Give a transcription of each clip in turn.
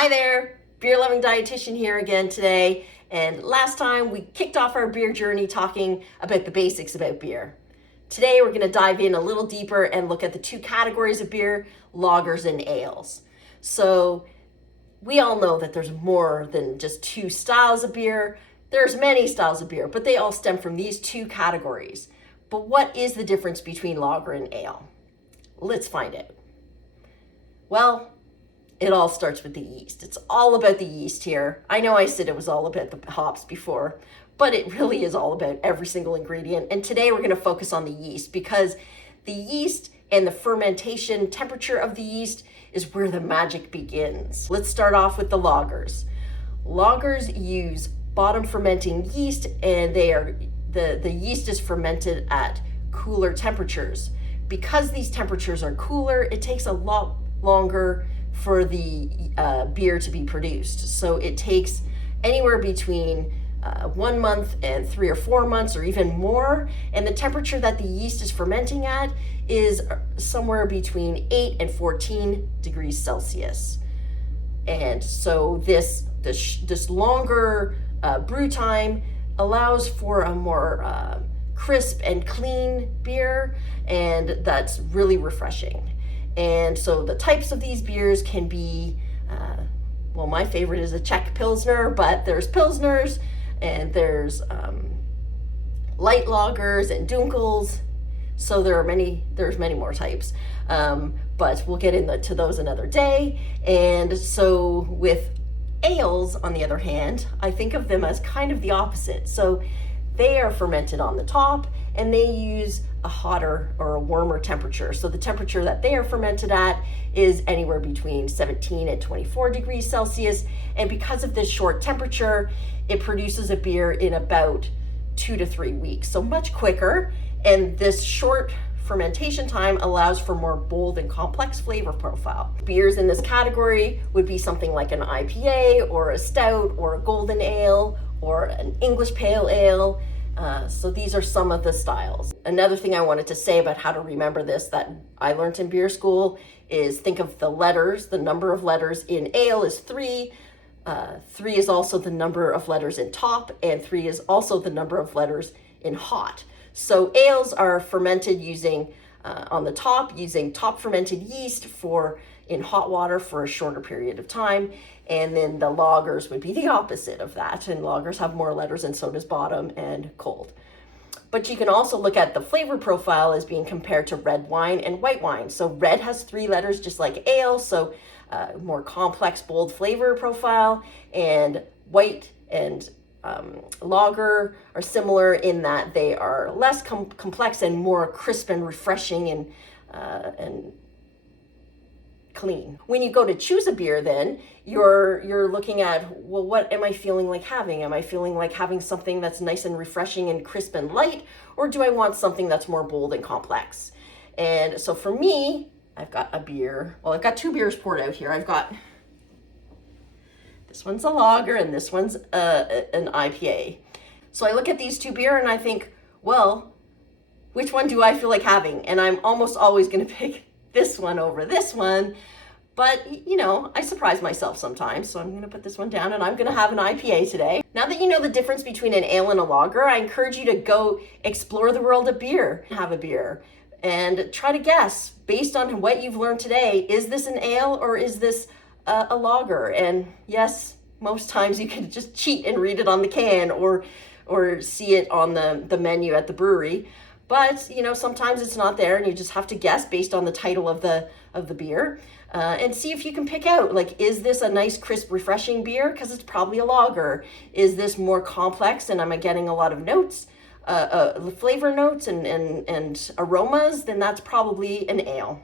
Hi there, beer loving dietitian here again today. And last time we kicked off our beer journey talking about the basics about beer. Today we're going to dive in a little deeper and look at the two categories of beer, lagers and ales. So we all know that there's more than just two styles of beer. There's many styles of beer, but they all stem from these two categories. But what is the difference between lager and ale? Let's find out. Well, it all starts with the yeast. It's all about the yeast here. I know I said it was all about the hops before, but it really is all about every single ingredient. And today we're going to focus on the yeast because the yeast and the fermentation temperature of the yeast is where the magic begins. Let's start off with the lagers. Lagers use bottom fermenting yeast, and the yeast is fermented at cooler temperatures. Because these temperatures are cooler, it takes a lot longer for the beer to be produced. So it takes anywhere between 1 month and 3 or 4 months or even more. And the temperature that the yeast is fermenting at is somewhere between 8 and 14 degrees Celsius. And so this longer brew time allows for a more crisp and clean beer, and that's really refreshing. And so the types of these beers can be, well, my favorite is a Czech Pilsner, but there's Pilsners and there's light lagers and Dunkels. So there's many more types, but we'll get into those another day. And so with ales, on the other hand, I think of them as kind of the opposite. So they are fermented on the top and they use a hotter or a warmer temperature. So the temperature that they are fermented at is anywhere between 17 and 24 degrees Celsius. And because of this short temperature, it produces a beer in about 2 to 3 weeks. So much quicker. And this short fermentation time allows for more bold and complex flavor profile. Beers in this category would be something like an IPA or a stout or a golden ale or an English pale ale. So these are some of the styles. Another thing I wanted to say about how to remember this that I learned in beer school is think of the letters. The number of letters in ale is 3. 3 is also the number of letters in top, and 3 is also the number of letters in hot. So ales are fermented using, on the top, using top fermented yeast in hot water for a shorter period of time. And then the lagers would be the opposite of that. And lagers have more letters, and so does bottom and cold. But you can also look at the flavor profile as being compared to red wine and white wine. So red has 3 letters, just like ale, so more complex, bold flavor profile. And white and lager are similar in that they are less complex and more crisp and refreshing and clean. When you go to choose a beer, then you're looking at, well, what am I feeling like having? Am I feeling like having something that's nice and refreshing and crisp and light, or do I want something that's more bold and complex? And so for me, I've got a beer. Well, I've got 2 beers poured out here. I've got this one's a lager and this one's an IPA. So I look at these 2 beer and I think, well, which one do I feel like having? And I'm almost always going to pick this one over this one, but you know, I surprise myself sometimes, so I'm going to put this one down and I'm going to have an IPA today. Now that you know the difference between an ale and a lager, I encourage you to go explore the world of beer, have a beer, and try to guess based on what you've learned today, is this an ale or is this a lager? And yes, most times you can just cheat and read it on the can or see it on the menu at the brewery. But, you know, sometimes it's not there and you just have to guess based on the title of the beer and see if you can pick out, like, is this a nice, crisp, refreshing beer? Because it's probably a lager. Is this more complex and I'm getting a lot of notes, flavor notes and aromas? Then that's probably an ale.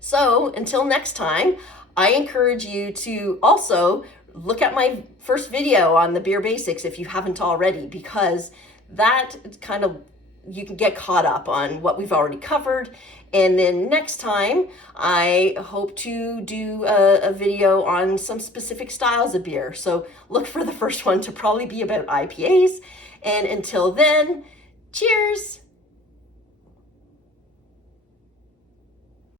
So until next time, I encourage you to also look at my first video on the beer basics if you haven't already, because that kind of, you can get caught up on what we've already covered. And then next time, I hope to do a video on some specific styles of beer. So look for the first one to probably be about IPAs. And until then, cheers.